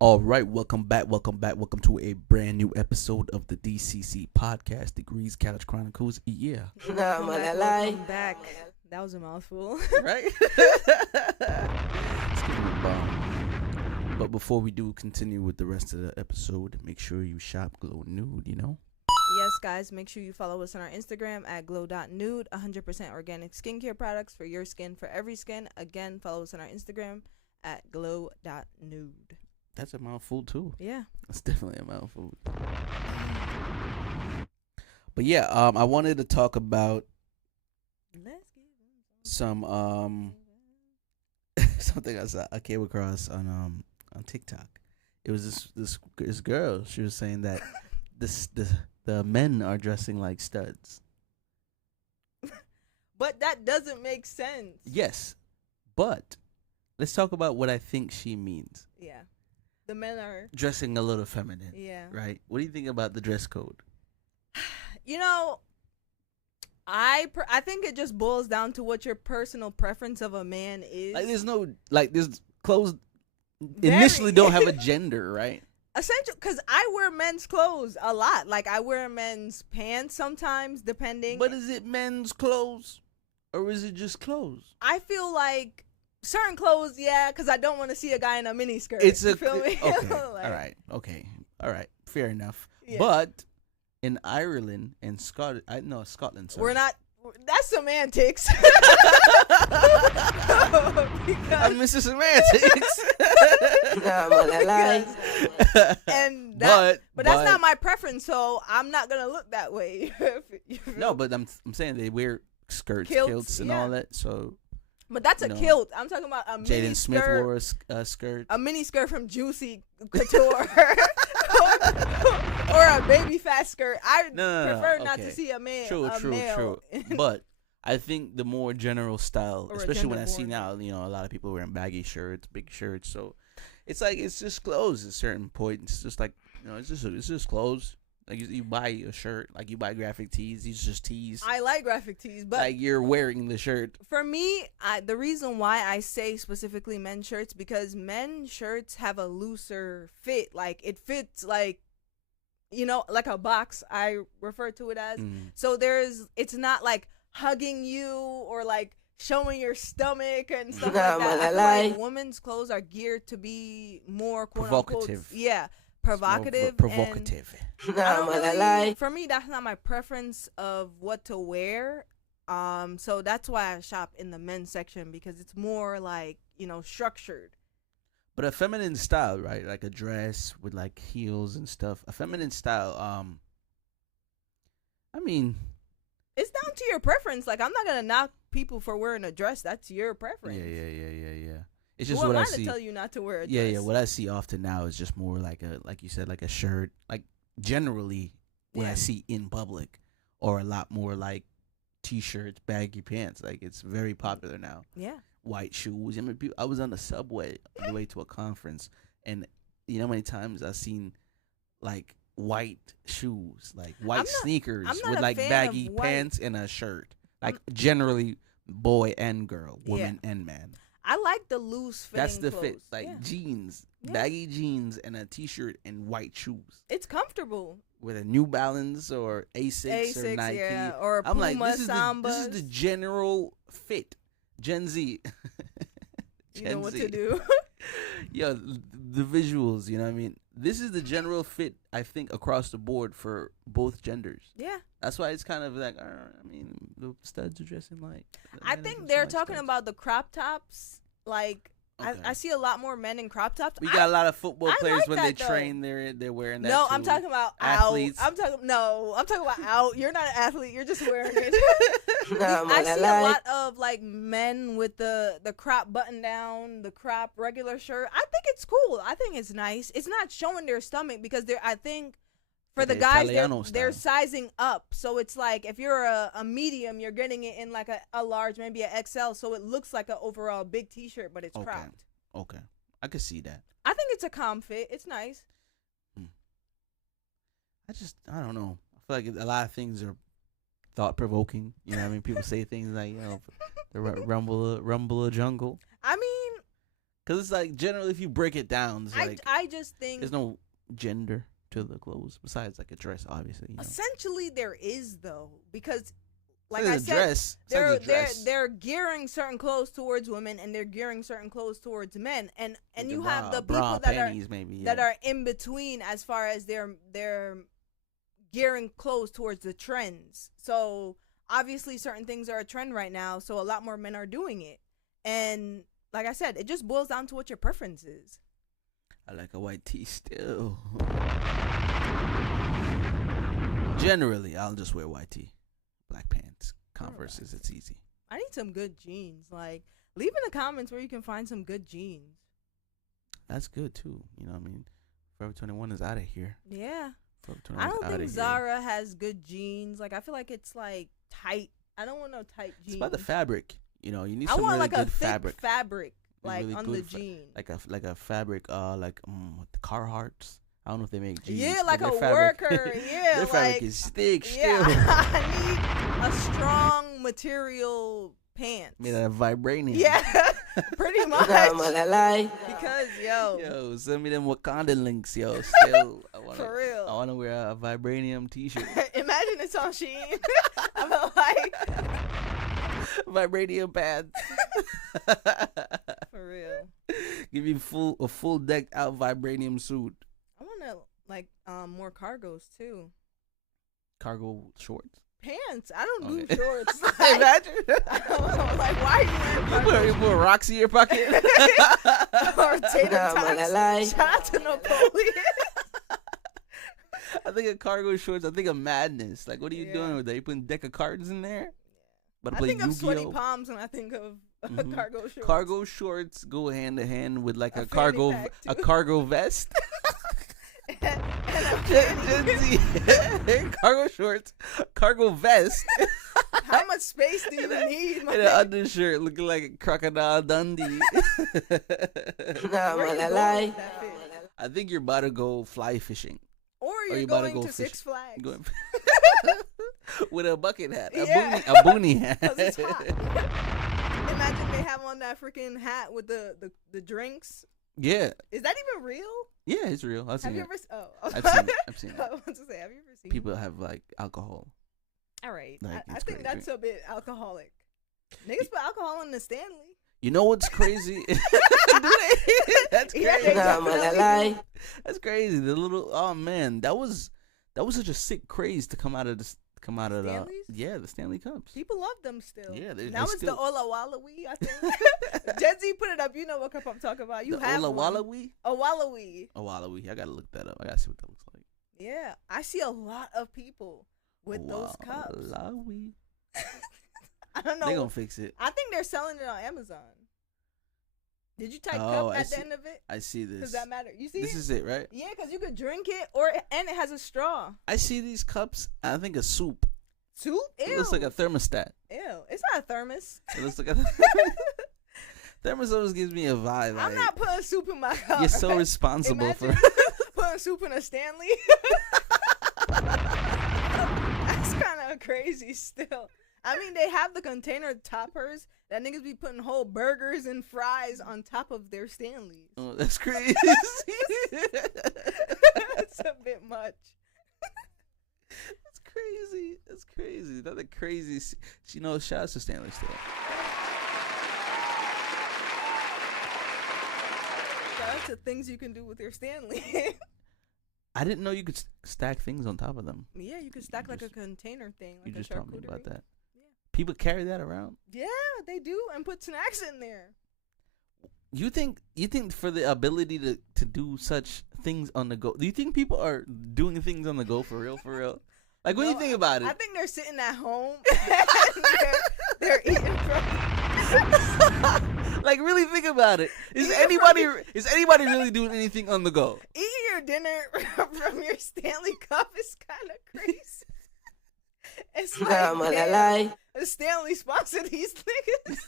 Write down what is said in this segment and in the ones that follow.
All right, welcome back. Welcome to a brand new episode of the DCC podcast, Degrees Couch Chronicles. Yeah. Welcome back. That was a mouthful. Right? But before we do continue with the rest of the episode, make sure you shop Glow Nude, Yes, guys, make sure you follow us on our Instagram at glow.nude, 100% organic skincare products for your skin, for every skin. Again, follow us on our Instagram at glow.nude. That's a mouthful too. Yeah. That's definitely a mouthful. But yeah, I wanted to talk about some something I came across on TikTok. It was this girl. She was saying that the men are dressing like studs. But that doesn't make sense. Yes, but let's talk about what I think she means. Yeah. The men are dressing a little feminine. Yeah. Right? What do you think about the dress code? I think it just boils down to what your personal preference of a man is. There's clothes initially don't have a gender, right? Essential, because I wear men's clothes a lot. Like, I wear men's pants sometimes, depending. But is it men's clothes or is it just clothes? I feel like certain clothes, yeah, because I don't want to see a guy in a mini skirt. It's you feel me? Okay. Like, All right. Fair enough. Yeah. But in Ireland and Scotland, Scotland. Sorry. We're not. That's semantics. I'm Mr. Semantics. But that's not my preference, so I'm not gonna look that way. No, but I'm saying they wear skirts, kilts and all that. So. But that's a kilt. I'm talking about a mini Jaden skirt. Smith wore a skirt. A mini skirt from Juicy Couture. Or a baby fat skirt. I prefer not to see a man. True. But I think the more general style, especially when I see now, a lot of people wearing baggy shirts, big shirts. So it's like it's just clothes at certain point. It's just like it's just clothes. Like you buy a shirt, like you buy graphic tees. These just tees. I like graphic tees, but like you're wearing the shirt. For me, the reason why I say specifically men's shirts because men's shirts have a looser fit. Like it fits like like a box. I refer to it as. So it's not like hugging you or like showing your stomach and stuff like that. Like women's clothes are geared to be more quote provocative. Unquote, yeah. Provocative. For me, that's not my preference of what to wear. So that's why I shop in the men's section because it's more like structured. But a feminine style, right? Like a dress with like heels and stuff. A feminine style. I mean, it's down to your preference. Like I'm not gonna knock people for wearing a dress. That's your preference. Yeah. It's just what what I see. To tell you not to wear a dress. Yeah. What I see often now is just more like you said, like a shirt. Like generally, when I see in public, or a lot more like t-shirts, baggy pants. Like it's very popular now. Yeah. White shoes. I was on the subway on the way to a conference, and you know how many times I've seen like white shoes, like white sneakers with like baggy pants and a shirt. Like generally, boy and girl, woman and man. I like the loose fitting That's the clothes. fit, like jeans, baggy jeans, and a t-shirt and white shoes. It's comfortable. With a New Balance or Asics or Nike, or a Puma, I'm like, Samba. This is the general fit. Gen Z. You know what to do. Yo, the visuals, you know what I mean? This is the general fit, I think, across the board for both genders. Yeah. That's why it's kind of like, I mean, the studs are dressing like. I think they're talking about the crop tops. Like, okay. I see a lot more men in crop tops. We got a lot of football players when they train, they're wearing that. No, too. I'm talking about athletes. out. I'm talking about out. You're not an athlete. You're just wearing it. I see a lot of like men with the crop button down, the crop regular shirt. I think it's cool. I think it's nice. It's not showing their stomach because I think for the guys they're sizing up. So it's like if you're a medium, you're getting it in like a large, maybe an XL. So it looks like an overall big t-shirt, but it's cropped. Okay. I could see that. I think it's a calm fit. It's nice. I don't know. I feel like a lot of things are thought-provoking. You know what I mean? People say things like, the rumble of jungle. I mean, Because it's like, generally, if you break it down, it's like, I just think there's no gender to the clothes besides like a dress, obviously. Essentially, there is, though, because like so I said, dress. they're gearing certain clothes towards women and they're gearing certain clothes towards men, and like you have the people that are in between as far as they're gearing clothes towards the trends. So obviously, certain things are a trend right now, so a lot more men are doing it, and like I said, it just boils down to what your preference is. I like a white tee still. Generally, I'll just wear white tee, black pants, Converses. It's easy. I need some good jeans. Like, leave in the comments where you can find some good jeans. That's good too. You know what I mean? Forever 21 is out of here. Yeah. I don't think Zara has good jeans. Like, I feel like it's like tight. I don't want no tight jeans. It's about the fabric. You know, you need some really good fabric. Like really on the jeans. Like a fabric, like the Carhartts. I don't know if they make jeans. Yeah, like a worker. Yeah, their fabric is thick. Yeah, I need a strong material pants. Made out of vibranium. Yeah, pretty much. Because yo, send me them Wakanda links, yo. Still, for real. I wanna wear a vibranium T-shirt. Imagine it's on Shein. I'm like vibranium pants. For real. Give you a full decked out vibranium suit. I wanna like more cargos too. Cargo shorts. Pants. I don't do shorts. Like, imagine. Like, why are you wearing more rocks in your pocket? Or tater tots. Shout out to Napoleon. I think of cargo shorts. I think of madness. Like, what are you doing with that? You putting deck of cards in there? But I think of sweaty palms when I think of cargo shorts. Cargo shorts go hand to hand with like a cargo vest. Cargo shorts, cargo vest. How much space do you need? And an undershirt looking like a Crocodile Dundee. I think you're about to go fly fishing. Or you're going to Six Flags. With a bucket hat. A boonie hat. It's hot. Imagine they have on that freaking hat with the drinks. Yeah. Is that even real? Yeah, it's real. I've seen it. I've seen it. I want to say, have you ever seen people have like alcohol? All right. Like, I think that's a bit alcoholic. Niggas put alcohol in the Stanley. You know what's crazy? That's crazy. That's crazy. The little man, that was such a sick craze to come out of the Stanley Cups. People love them still. Yeah, now it's the Ola Wallawi, I think. Gen Z put it up. You know what cup I'm talking about. You have Ola Wallawi? Wallawi. I gotta look that up. I gotta see what that looks like. Yeah, I see a lot of people with those cups. Wallawi. I don't know. They gonna fix it. I think they're selling it on Amazon. Did you type cup at the end of it? I see this. Does that matter? You see this is it, right? Yeah, because you could drink it, and it has a straw. I see these cups. I think a soup. Soup? Ew. It looks like a thermostat. Ew. It's not a thermos. It looks like a thermos. Always gives me a vibe. I'm not putting soup in my cup. You're so responsible for putting soup in a Stanley. That's kind of crazy still. I mean, they have the container toppers that niggas be putting whole burgers and fries on top of their Stanleys. Oh, that's crazy. That's a bit much. That's crazy. That's crazy. Another crazy. You know, shout out to Stanley still. Shout out to things you can do with your Stanley. I didn't know you could stack things on top of them. Yeah, you could stack like a container thing. Like you just told me about that. Yeah. People carry that around? Yeah, they do, and put snacks in there. You think for the ability to do such things on the go, do you think people are doing things on the go for real? Like, what do you think about it? I think they're sitting at home and they're eating from. Like, really think about it. Is anybody really doing anything on the go? Eating your dinner from your Stanley Cup is kind of crazy. It's like Stanley sponsored these niggas.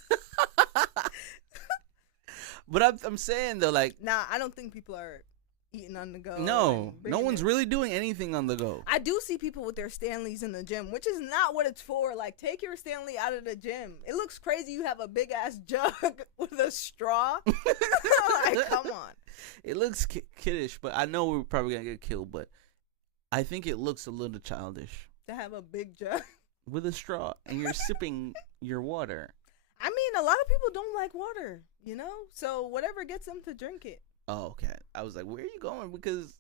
But I'm saying though, like, nah, I don't think people are eating on the go. No one's really doing anything on the go. I do see people with their Stanleys in the gym, which is not what it's for. Like, take your Stanley out of the gym. It looks crazy. You have a big ass jug with a straw. Like, come on. It looks kiddish, but I know we're probably gonna get killed. But I think it looks a little childish to have a big jug with a straw and you're sipping your water. I mean, a lot of people don't like water, you know? So whatever gets them to drink it. Oh, okay. I was like, where are you going? Because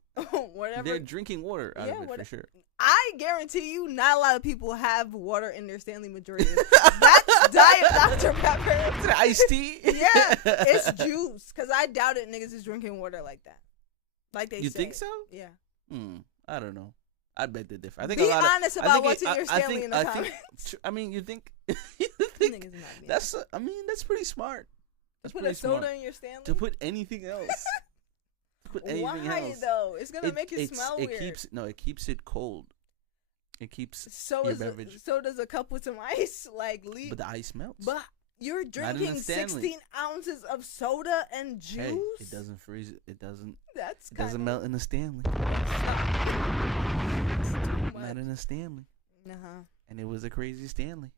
whatever. They're drinking water out of it for sure. I guarantee you not a lot of people have water in their Stanley Madrid. That's Diet Dr. Pepper. Is it iced tea? Yeah, it's juice. Because I doubt it niggas is drinking water like that. Like they say. You think so? Yeah. I don't know. I bet they're different. I think Be honest about what's in your Stanley in the comments. I mean, you think that's pretty smart. That's put a soda in your Stanley? To put anything else. Why though? It's gonna make it smell weird. It keeps it cold. It keeps beverage. So does a cup with some ice leave. But the ice melts. But you're drinking 16 ounces of soda and juice. Hey, it doesn't freeze. It doesn't. It doesn't melt in a Stanley. Not in a Stanley. And it was a crazy Stanley.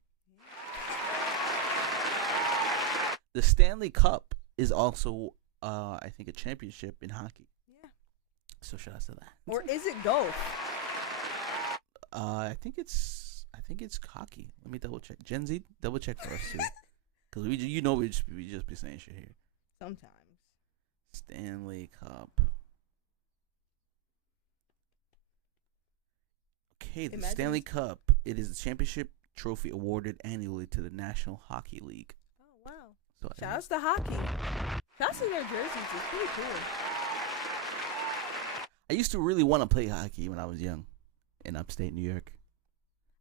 The Stanley Cup is also, I think, a championship in hockey. Yeah. So shout out to that. Or is it golf? I think it's hockey. Let me double check. Gen Z, double check for us too, because we just be saying shit here. Sometimes. Stanley Cup. Okay, the Stanley Cup. It is a championship trophy awarded annually to the National Hockey League. Oh wow! So shout out to hockey. Shout out to their jerseys. It's pretty cool. I used to really want to play hockey when I was young, in upstate New York.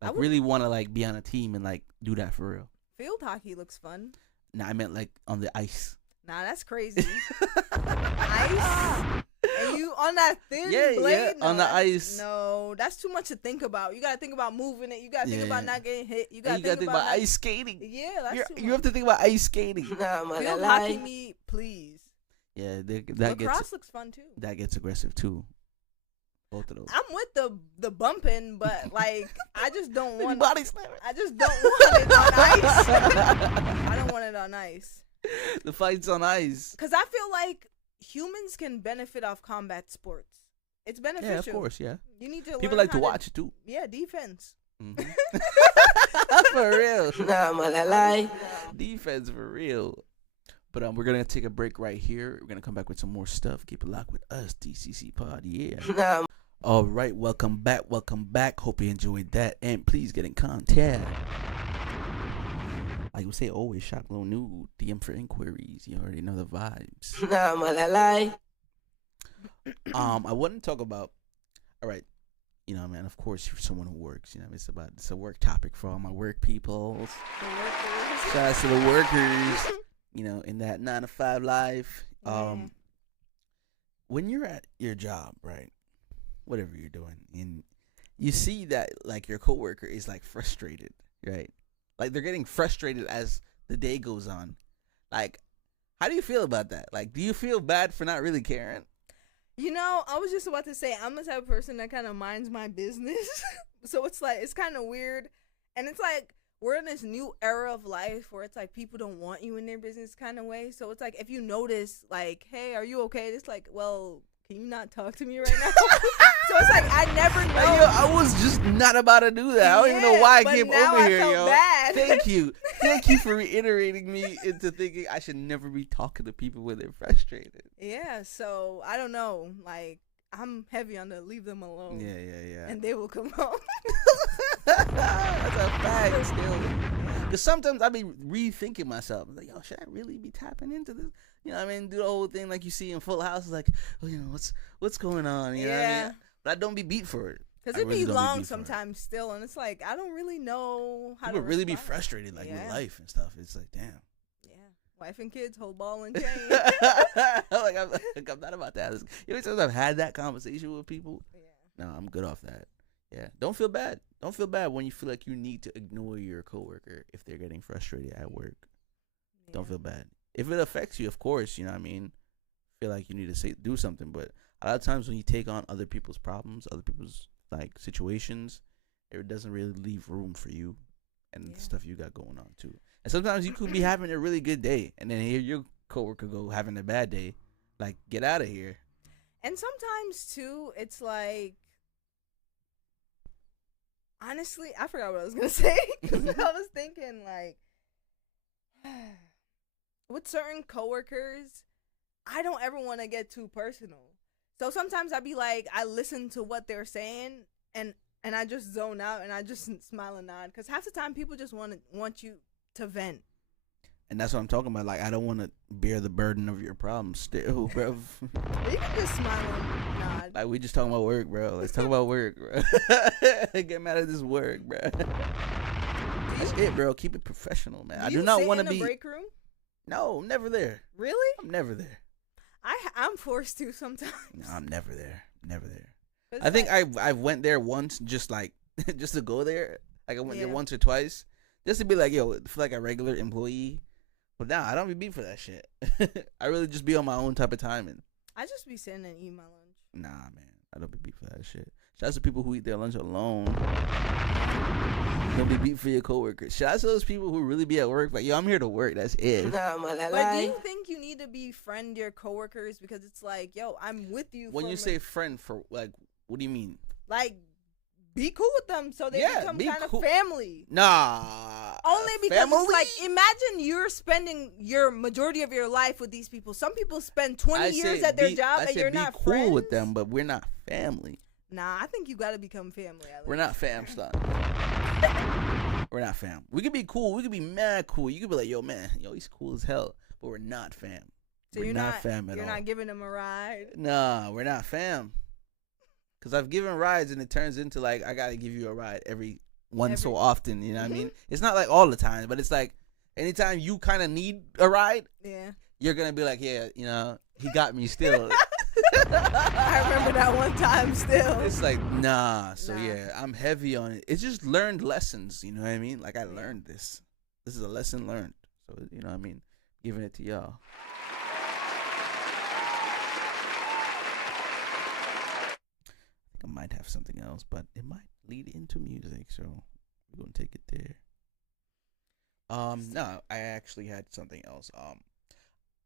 I really want to be on a team and do that for real. Field hockey looks fun. Nah, I meant on the ice. Nah, that's crazy. Ice. And you on that thin blade? Yeah, on the ice. No, that's too much to think about. You got to think about moving it. You got to think about not getting hit. You got to think about ice skating. Yeah, that's too much. You have to think about ice skating. Field hockey me, please. Yeah, lacrosse looks fun too. That gets aggressive too. Both of those. I'm with the bumping, but I just don't want body slamming. I just don't want it on ice. I don't want it on ice. The fight's on ice. Because I feel like humans can benefit off combat sports. It's beneficial. Yeah, of course, yeah. You need to people like to watch it too. Yeah, defense. Mm-hmm. For real. Nah, man, defense for real. But we're gonna take a break right here. We're gonna come back with some more stuff. Keep it locked with us, DCC Pod. Yeah. Nah. All right, welcome back. Hope you enjoyed that, and please get in contact. Like we say, always shop Lil Nude. DM for inquiries. You already know the vibes. Nah, man, I want to talk about. All right, man. Of course, for someone who works, it's a work topic for all my work people. Shout out to the workers. In that 9-to-5 life. When you're at your job, right? Whatever you're doing, and you see that your coworker is frustrated, right? They're getting frustrated as the day goes on. How do you feel about that? Do you feel bad for not really caring? I was just about to say, I'm the type of person that kind of minds my business. So it's kind of weird. And it's we're in this new era of life where it's people don't want you in their business kind of way. So it's if you notice, hey, are you okay? It's well, can you not talk to me right now? So it's I never know. I was just not about to do that. I don't even know why I came over here, yo. Bad. Thank you for reiterating me into thinking I should never be talking to people when they're frustrated. Yeah, so I don't know. I'm heavy on the leave them alone. Yeah. And they will come home. That's a fact still. Because sometimes I be rethinking myself. Yo, should I really be tapping into this? Do the whole thing you see in Full House. What's going on? You know what I mean? But I don't be beat for it. Because it be long sometimes still. And it's I don't really know how people to really be frustrated with life and stuff. It's damn. Yeah. Wife and kids, whole ball and chain. I'm not about that. Sometimes I've had that conversation with people. Yeah. No, I'm good off that. Yeah. Don't feel bad. Don't feel bad when you feel like you need to ignore your coworker if they're getting frustrated at work. Yeah. Don't feel bad. If it affects you, of course, feel like you need to do something. But a lot of times when you take on other people's problems, other people's like situations, it doesn't really leave room for you and the stuff you got going on too. And sometimes you could be having a really good day, and then here your coworker go having a bad day. Like, get out of here. And sometimes too, it's like, honestly, I forgot what I was gonna say because I was thinking like, with certain coworkers, I don't ever want to get too personal. So sometimes I be like, I listen to what they're saying, and I just zone out and I just smile and nod, because half the time people just want you to vent. And that's what I'm talking about. Like, I don't want to bear the burden of your problems still, bro. You can just smile and nod. Like, we just talking about work, bro. Let's talk about work, bro. Get mad at this work, bro. That's it, bro. Keep it professional, man. I do not want to be. Break room? No, I'm never there. Really? I'm never there. I'm forced to sometimes. No, I'm never there. Never there. I think I went there once, just like just to go there. Like, I went there once or twice, just to be like, yo, feel like a regular employee. But nah, I don't be beat for that shit. I really just be on my own type of timing. I just be sitting and eating my lunch. Nah, man, I don't be beat for that shit. Shout out to people who eat their lunch alone. Don't be beat for your coworkers. Shout out to those people who really be at work. Like, yo, I'm here to work. That's it. But do you think you need to befriend your coworkers, because it's like, yo, I'm with you. When you say friend, for like, what do you mean? Like, be cool with them so they become kind of family. Nah. Only because it's like, imagine you're spending your majority of your life with these people. Some people spend 20 years at their job and you're not friends. Cool with them, but we're not family. Nah, I think you got to become family. We're not fam, son. We're not fam. We could be cool. We could be mad cool. You could be like, yo, man, yo, he's cool as hell. But we're not fam. So you're not fam at all. You're not giving them a ride? Nah, we're not fam. Because I've given rides and it turns into like, I got to give you a ride every so often. You know what I mean? It's not like all the time, but it's like anytime you kind of need a ride, you're going to be like, yeah, you know, he got me still. I remember that one time still. It's like, nah. So, yeah, I'm heavy on it. It's just learned lessons. You know what I mean? Like, I learned this. This is a lesson learned. So, you know what I mean? Giving it to y'all. I might have something else, but it might lead into music, so we're gonna take it there. No, I actually had something else.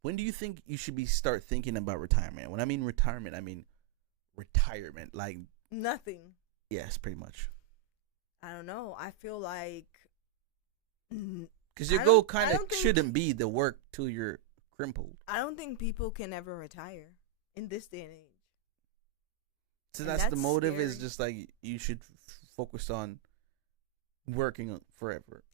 When do you think you should start thinking about retirement? When I mean retirement, I mean retirement, like nothing. Yes, pretty much. I don't know. I feel like because your goal kind of shouldn't be the work till you're crumpled. I don't think people can ever retire in this day and age. So that's the motive, scary. Is just like you should focus on working forever.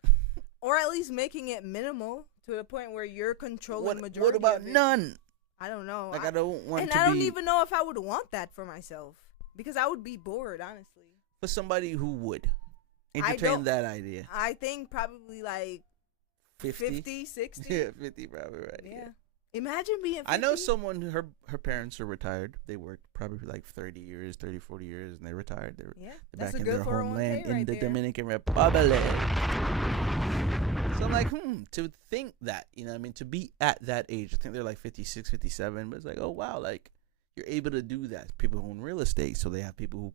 Or at least making it minimal to the point where you're controlling majority. What about of it. None? I don't know. Like, I don't want and to I don't even know if I would want that for myself, because I would be bored, honestly. For somebody who would entertain that idea. I think probably like 50, 60. Yeah, 50 probably, right. Yeah. Imagine being 50. I know someone, her parents are retired. They worked probably like 30 years, 30, 40 years, and they retired. They're back in their homeland in the Dominican Republic. So I'm like, to think that, you know what I mean, to be at that age, I think they're like 56, 57, but it's like, oh, wow, like, you're able to do that. People own real estate, so they have people who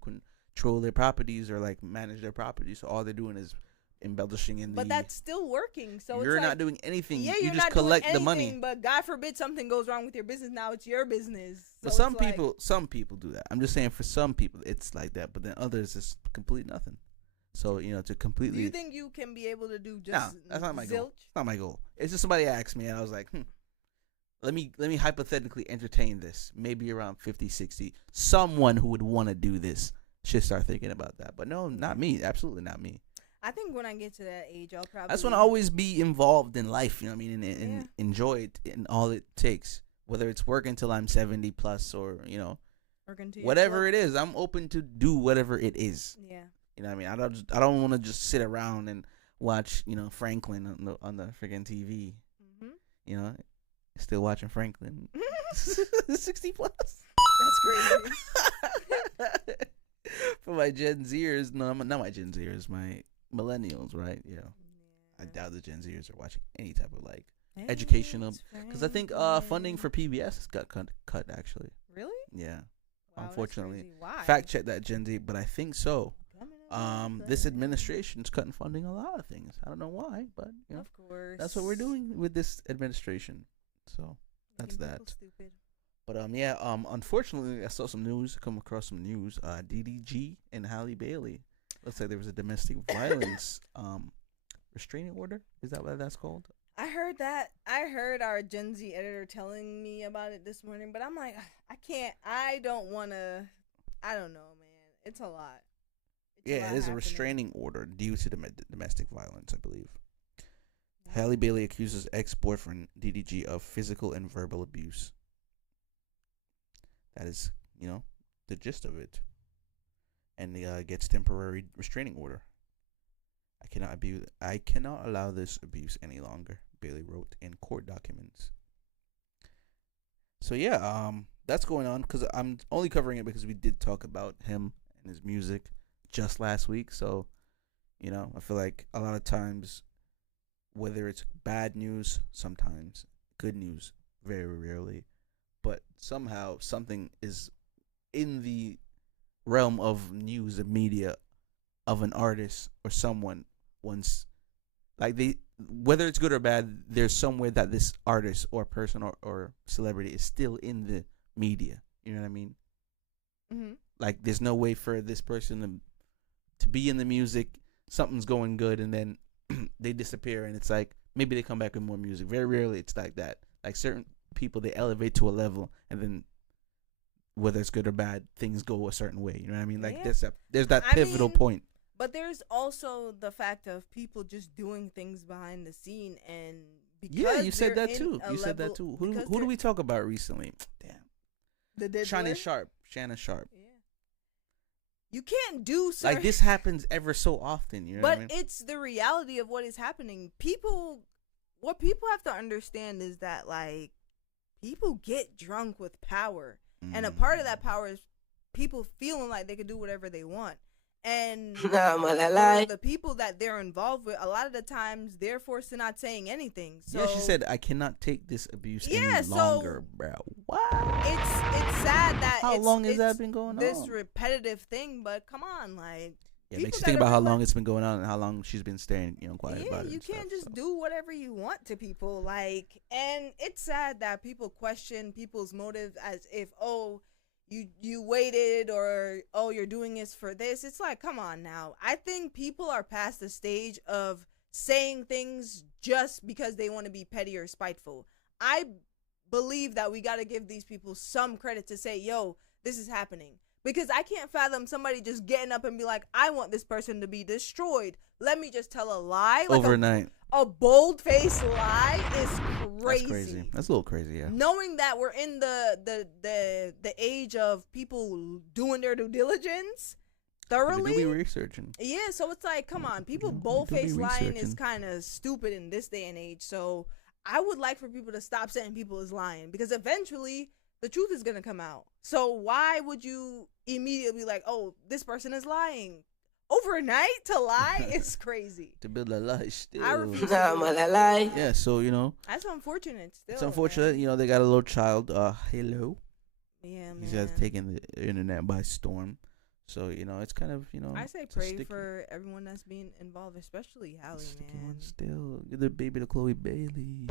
control their properties or, like, manage their properties, so all they're doing is embellishing in but that's still working. So you're it's not like, doing anything. Yeah, you you're just not collect doing anything, the money. But God forbid something goes wrong with your business. Now it's your business. So but some people do that. I'm just saying for some people it's like that, but then others it's complete nothing. So, you know, to completely. Do you think you can be able to do just? No, that's not my goal. It's not my goal. It's just somebody asked me and I was like, let me hypothetically entertain this. Maybe around 50, 60, someone who would want to do this should start thinking about that. But no, not me. Absolutely not me. I think when I get to that age, I'll probably. That's when I always be involved in life, you know what I mean, and enjoy it in all it takes. Whether it's work until I'm 70 plus or, you know, whatever it is, I'm open to do whatever it is. Yeah. You know what I mean? I don't want to just sit around and watch, you know, Franklin on the freaking TV. Mm-hmm. You know, still watching Franklin. 60 plus. That's crazy. For my Gen Zers, no, not my Gen Zers, my millennials, right? Yeah. I doubt the Gen Zers are watching any type of like educational, because I think funding for PBS got cut actually. Really? Yeah. Wow, unfortunately. Why? Fact check that, Gen Z, but I think so. This administration's cutting funding a lot of things. I don't know why, but you know, of course, that's what we're doing with this administration. So that's that. Stupid. But unfortunately, I saw some news. Come across some news. DDG and Halle Bailey. Looks like there was a domestic violence restraining order. Is that what that's called? I heard that. I heard our Gen Z editor telling me about it this morning, but I'm like, I can't. I don't want to. I don't know, man. It's a lot. Yeah, it is a restraining order due to domestic violence, I believe. Halle Bailey accuses ex-boyfriend DDG of physical and verbal abuse. That is, you know, the gist of it. And gets temporary restraining order. I cannot allow this abuse any longer, Bailey wrote in court documents. So yeah, that's going on because I'm only covering it because we did talk about him and his music just last week. So, you know, I feel like a lot of times, whether it's bad news, sometimes good news, very rarely, but somehow something is in the realm of news and media of an artist or someone once, like whether it's good or bad, there's somewhere that this artist or person or celebrity is still in the media. You know what I mean? Mm-hmm. Like there's no way for this person to be in the music, something's going good, and then they disappear, and it's like maybe they come back with more music. Very rarely it's like that. Like certain people, they elevate to a level, and then whether it's good or bad, things go a certain way. You know what I mean? Like there's that pivotal point. But there's also the fact of people just doing things behind the scene, and because you said that too. You said that too. Who do we talk about recently? Damn. Shannon Sharp. Yeah. You can't do like this happens ever so often, you know what I mean? It's the reality of what is happening. What people have to understand is that like people get drunk with power, and a part of that power is people feeling like they can do whatever they want. And the people that they're involved with, a lot of the times they're forced to not saying anything. So yeah, she said, "I cannot take this abuse any longer, bro." What? It's sad that how long has that been going on? This repetitive thing, but come on, like yeah, makes you think about how long it's been going on and how long she's been staying, quiet about it. You can't just do whatever you want to people, like, and it's sad that people question people's motives as if you waited, or you're doing this for this. It's like, come on now. I think people are past the stage of saying things just because they want to be petty or spiteful. I believe that we got to give these people some credit to say, yo, this is happening. Because I can't fathom somebody just getting up and be like, I want this person to be destroyed. Let me just tell a lie. Like overnight. A bold-faced lie is crazy. That's crazy. That's a little crazy, yeah. Knowing that we're in the age of people doing their due diligence thoroughly. They do be researching. Yeah, so it's like, come on. People bold-faced lying is kind of stupid in this day and age. So I would like for people to stop saying people is lying, because eventually the truth is going to come out. So why would you immediately be like, oh, this person is lying? Overnight to lie is crazy. To build a lie still. I refuse to lie. Yeah, so, that's unfortunate still. It's unfortunate, man. They got a little child, Hello. Yeah, man. He's just taking the internet by storm. So, it's kind of, I say pray for everyone that's being involved, especially Halle, man. Still, give the baby to Chloe Bailey.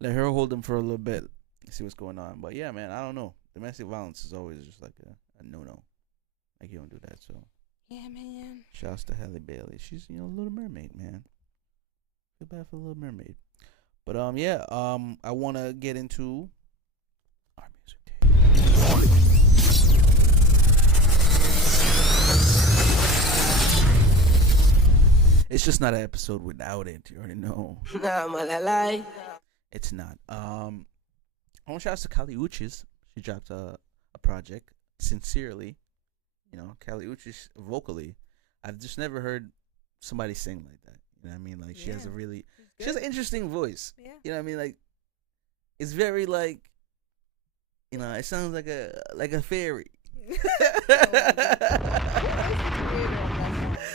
Let her hold him for a little bit. See what's going on. But yeah, man, I don't know. Domestic violence is always just like a no-no. Like, you don't do that, so. Yeah, man. Shouts to Halle Bailey. She's, Little Mermaid, man. Feel bad for Little Mermaid. But, I want to get into our music tape. It's just not an episode without it. You already know. It's not. I want to shout out to CouchChronicles. She dropped a project, Sincerely. Kali Uchis vocally, I've just never heard somebody sing like that. You know what I mean? Like, she has she has an interesting voice. Yeah. You know what I mean? Like, it's very like, it sounds like a fairy.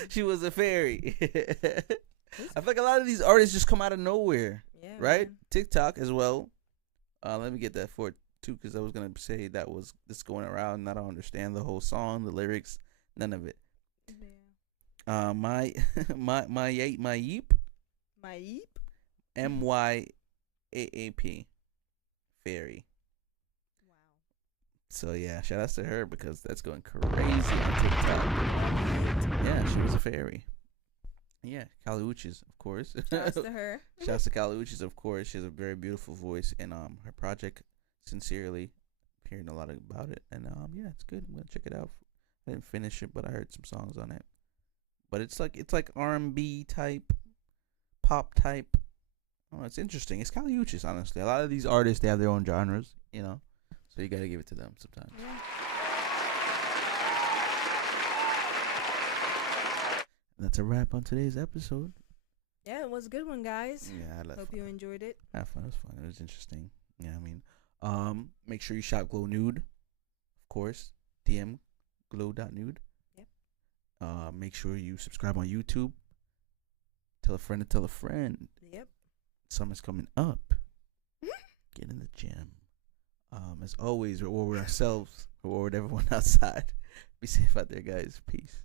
She was a fairy. I feel like a lot of these artists just come out of nowhere. Yeah, right? Man. TikTok as well. Let me get that for too, because I was gonna say that was this going around, and I don't understand the whole song, the lyrics, none of it. Yeah. My MYAAP. MYAAP. Fairy. Wow. So yeah, shout outs to her because that's going crazy on TikTok. Yeah, she was a fairy. Yeah, CouchChronicles, of course. Shouts to her. Shouts to CouchChronicles, of course. She has a very beautiful voice, and her project, Sincerely, hearing a lot about it, and yeah, it's good. I'm gonna check it out. I didn't finish it, but I heard some songs on it. But it's like R&B type, pop type. Oh, it's interesting. It's CouchChronicles, honestly. A lot of these artists, they have their own genres, you know, so you gotta give it to them sometimes. Yeah. That's a wrap on today's episode. Yeah, it was a good one, guys. Yeah, I hope you enjoyed it. Yeah, fun. It was fun. It was interesting. Yeah, I mean, make sure you shop Glow Nude, of course. DM glow.nude. Yep. Make sure you subscribe on YouTube. Tell a friend to tell a friend. Yep. Summer's coming up. Get in the gym. As always, reward ourselves, reward everyone outside. Be safe out there, guys. Peace.